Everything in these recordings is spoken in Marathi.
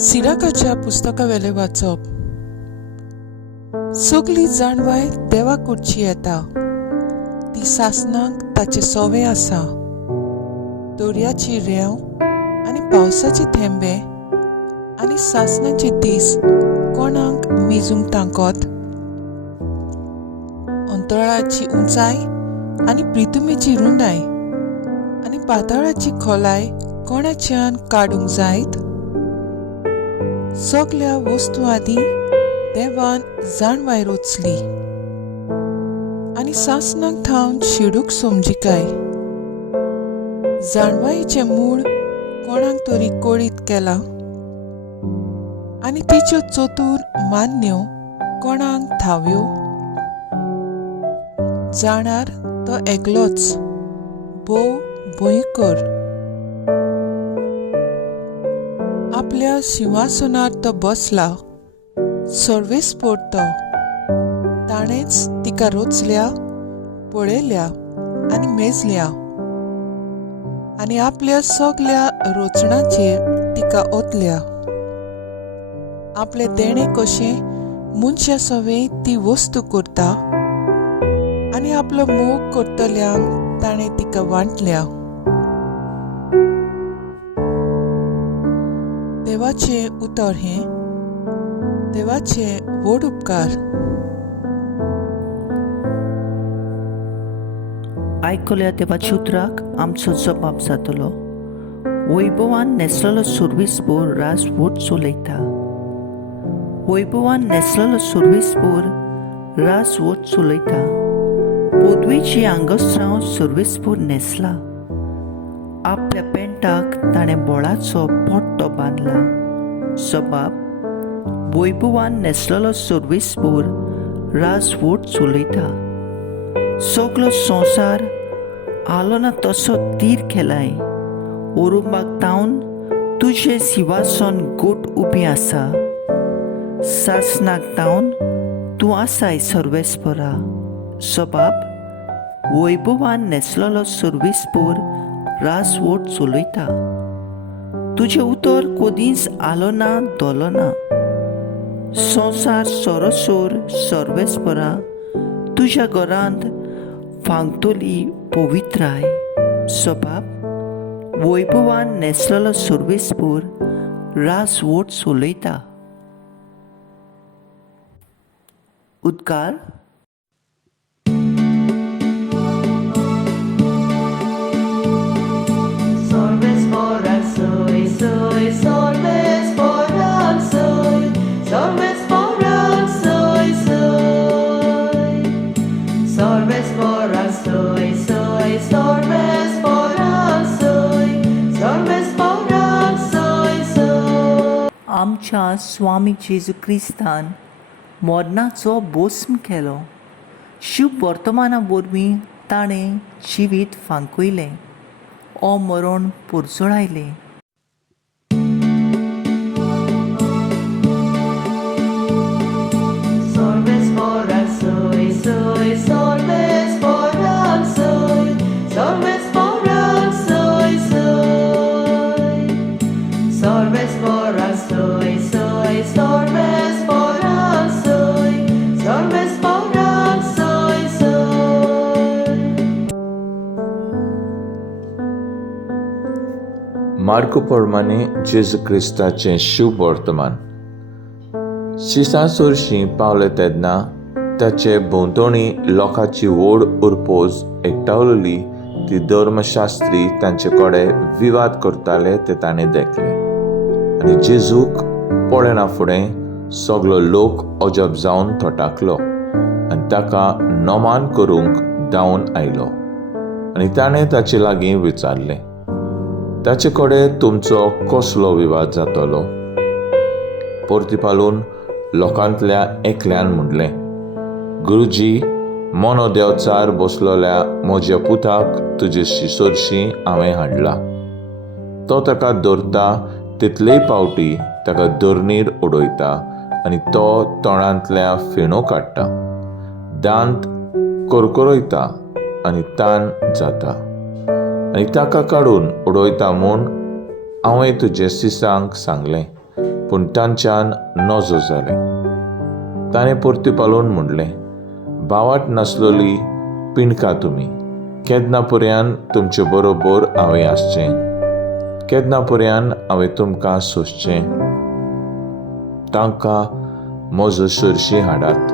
सिराकाच्या पुस्तकावेले वाचप. सगळी जाणवाय देवा कडची येता. ती सासनाक ताचे सोवे आसा. दर्याची रेंव आनी पावसाचे थेंबे आनी सासनाचे दीस कोणाक मेजूंक तांकोत. अंतराळाची उंचाय आनी पृथ्वीची रुंदाय आनी पाताळाची खोलाय कोणाच्यान काडूंक जायत. सगळ्या वस्तू आदी देवान जाणवाय रचली आनी सासनाक थावन शिडूक समजिकाय. जाणवायेचें मूळ कोणाक तरी कळीत केला आनी तिच्यो चतूर मान्यो कोणाक थाव्यो. जाणार तो एकलोच, भोव भयंकर. आपल्या सिंहासनार तो बसला, सर्वेस्पर तो. ताणेच तिका रचल्या, पळयल्या आनी मेजल्या आनी आपल्या सगळ्या रचणाचेर तिका ओतल्या. आपले देणे कशें मनशा सवे ती वस्तू करता आनी आपलो मोग करतल्यांक ताणें तिका वांटल्या. देवाचे उतर हें, देवाचे व्हड उपकार. आयकल्या देवाच्या उतराक आमचो जबाब जातलो. वैभवान नेसलेलो सुरवीसभर राजवट चलयता. वैभवान नेसलेलो सुरवीसभर राजवट चलयता. पदवेची आंगस्त्रांव सुरवीसभर नेसला. आपल्या पेंटाक ताणें बोळाचो पोट्टो बांदला. जबाब: वैभवान नेसलेलो सुरवीसभर राजवट चलयता. सगळो संवसार आलो ना तसो तीर केलाय. ओरुंबाक तावन तुजें सिंहासन गोट उबी आसा. सासनाक तावन तूं आसाय सर्वेस्परा. जबाब: वैभवान नेसलेलो सुरवीसभर राजवट चलयता. तुजें उतर कदींच आलो ना दोलो ना. संवसार सोरोसोर सर्वेस्परा तुज्या घरांत फांगतली पवित्राय. जबाब: वैभवान नेसलेलो सुरवीसभर राजवट चलयता. उद्गार. आमच्या स्वामी जेजू क्रिस्तान मरणाचो भस्म केलो. शुभ वर्तमाना वरवीं ताणें जिवीत फांकयलें. मरण पुरजोळायलें. मार्को प्रमाणे जेजू क्रिस्ताचें शुभ वर्तमान. शिसासुरशीं पावले तेन्ना ताचे भोंवतणी लोकांची व्हड उरपोज एकठावलेली. ती धर्मशास्त्री तांचे कडेन विवाद करताले ते ताणें देखले. आनी जेजूक पळयना फुडें सगळो लोक अजब जावन थोटाकलो आनी ताका नमान करूंक धांवन आयलो. आनी ताणें ताचे लागीं विचारलें, ताचे कडेन तुमचो कसलो विवाद जातलो? परतीपालून लोकांतल्या एकल्यान म्हणलें, गुरुजी, मोनो देंवचार बसलोल्या म्हज्या पुताक तुजे शिसोरशीं हांवें हाडला. तो ताका धरता तितलेय पावटी ताका धरणीर उडयता आनी तो तोंडांतल्या फेणो काडटा. दांत करकरयता आनी ताण जाता आनी ताका काडून उडयता म्हूण हांवें तुजे सिसांक सांगलें. पूण तांच्यान नजो जालें. ताणें परतीपालोवन म्हणलें, भावाट नासलोली पिणका तुमी. केन्ना पर्यान तुमचे बरोबर हांवें आसचें? केन्ना पर्यान हांवें तुमकां सोंसचें? तांकां म्हजो शर्शी हाडात.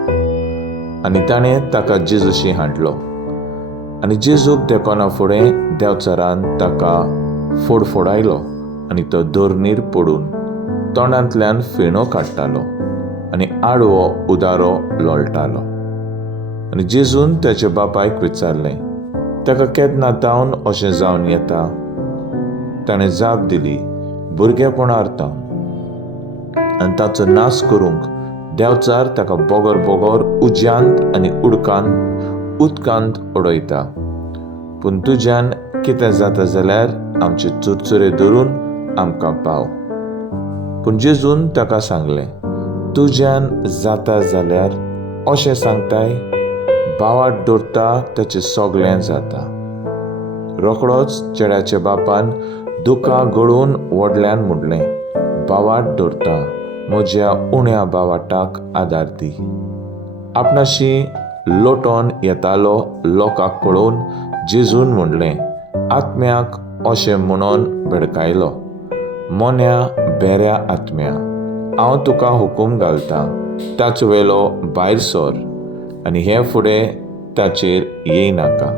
आनी ताणें ताका जेजूशी हाडलो. आनी जेजूक देकोना फुडें देंवचारान ताका फोडफोडायलो आनी तो धरणीर पडून तोंडांतल्यान फेणो काडटालो आनी आडवो उदारो लोळटालो. आनी जेजून ताच्या बापायक विचारलें, ताका केन्ना तावन अशें जावन येता? ताणें जाप दिली, भुरगेपणार्थावन. आनी ताचो नाश करूंक देंवचार ताका बोगोर बोगोर उज्यांत आनी उदकांत उडयता. पूण तुज्यान कितें जाता जाल्यार आमचे चुरचुरे धरून आमकां पाव. पूण जेजून ताका सांगलें, तुज्यान जाता जाल्यार अशें सांगताय, भावाट दवरता ताचें सगळें जाता. रोखडोच चेड्याच्या बापान दुकां घडोवन व्हडल्यान म्हणलें, भावाट दवरता, म्हज्या उण्या भावाटाक आदार दी. आपणाशी लोटोन येतालो लोकांक पळोवन जेजून म्हणलें, आत्म्याक अशें म्हणून भेडकायलो, मोन्या बेऱ्या आत्म्या, हांव तुका हुकूम घालतां, ताचे वेलो भायर सोर आनी हे फुडें ताचेर येयनाका.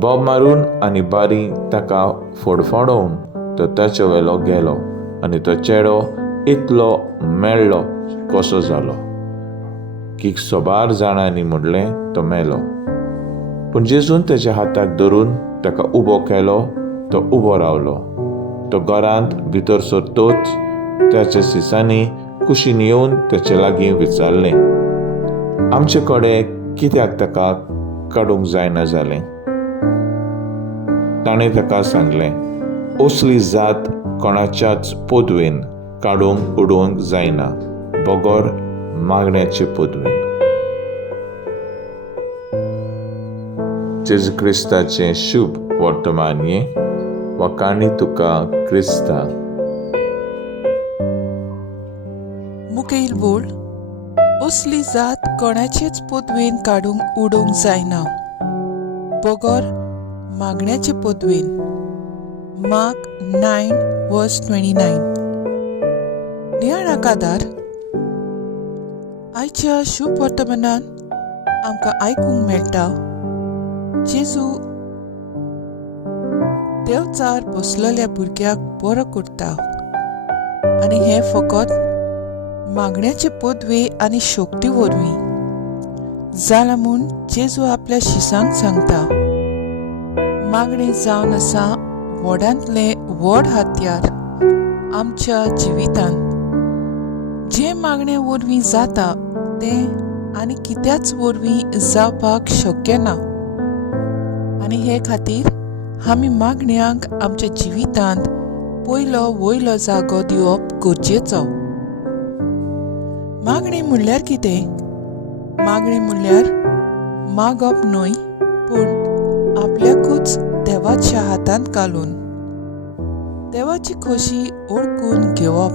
बोब मारून आनी बारी ताका फोडफोडोवन तो ताचे वेलो गेलो आनी तो चेडो इतलो मेळ्ळो कसो जालो की सोबार जाणांनी म्हणलें तो मेलो. पूण जेजून ताच्या हाताक धरून ताका उबो केलो. तो उबो रावलो. तो घरांत भितर सरतोच ताच्या सिसांनी कुशीन येवन ताचे लागीं विचारलें, आमचे कडेन कित्याक ताका काडूंक जायना जालें? ताणें ताका सांगलें, असली जात कोणाच्याच पोदवेन काडूंक उडोवंक जायना, बोगोर मागण्याचे पोदवेन. जेजू क्रिस्ताचें शुभ वर्तमानये वा काणी तुका क्रिस्ता. मुखेल बोल, असली जात कोणाचेच पोदवेन काडूंक उडोवंक जायना, बोगोर मागण्याचे पोदवेन. मार्क 9:29. नियाळ आदार. आयच्या शुभ वर्तमानान आमकां आयकूंक मेळटा जेजू देंवचार बसलेल्या भुरग्याक बरो करता आनी हें फकत मागण्याचे पोदवे आनी शक्ती वरवीं जाला म्हूण जेजू आपल्या शिसांक सांगता. मागणें जावन आसा व्हडांतलें व्हड हात्यार आमच्या जिवितांत. जें मागण्या वरवीं जाता तें आनी कित्याच वरवीं जावपाक शक्य ना. आनी हे खातीर आमी मागण्यांक आमच्या जिवितांत पयलो वयलो जागो दिवप गरजेचो. मागणी म्हणल्यार कितें? मागणी म्हणल्यार मागप न्हय, पूण आपल्याकूच देवाच्या हातांत घालून देवाची खोशी ओळखून घेवप.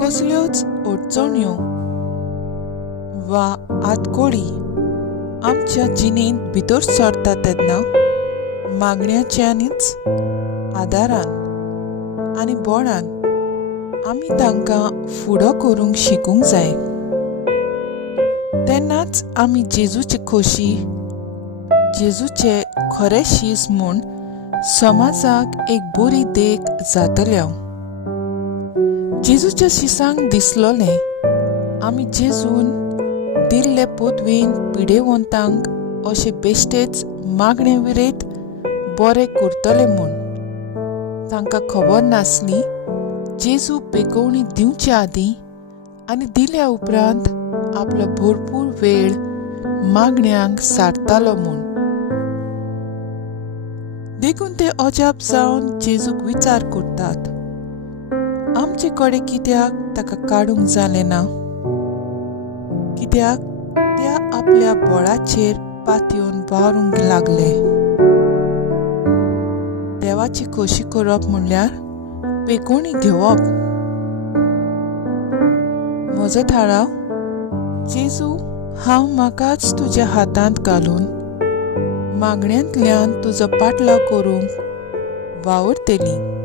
कसल्योच अडचण्यो वा आडखळी आमच्या जिणेंत भितर सरता तेन्ना मागण्याच्यांनीच आदारान आनी बोडान आमी तांकां फुडो करूंक शिकूंक जाय. तेन्नाच आमी जेजूची खोशी, जेजूचे खरें शीस म्हूण समाजाक एक बरी देख जातल्यो. जेजूच्या शिसांक दिसलोलें आमी जेजून दिल्ले पोदवेन पिडेवंतांक अशें बेश्टेच मागणे विरेत बरें करतले म्हूण. तांकां खबर नासली जेजू बेगवणी दिवचे आदीं आनी दिल्या उपरांत आपलो भरपूर वेळ मागण्यांक सारतालो म्हूण. देखून ते अजाप जावन जेजूक विचार करतात, आमचे कडेन कित्याक ताका काडूंक जालें ना? कित्याक त्या आपल्या बळाचेर पातयेवन वावरूंक लागले. देवाची खोशी करप म्हणल्यार पेकोणी घेवप. म्हजो थाराव, जेजू, हांव म्हाकाच तुज्या हातांत घालून मागण्यांतल्यान तुजो पाटलाव करूंक वावुरतलीं.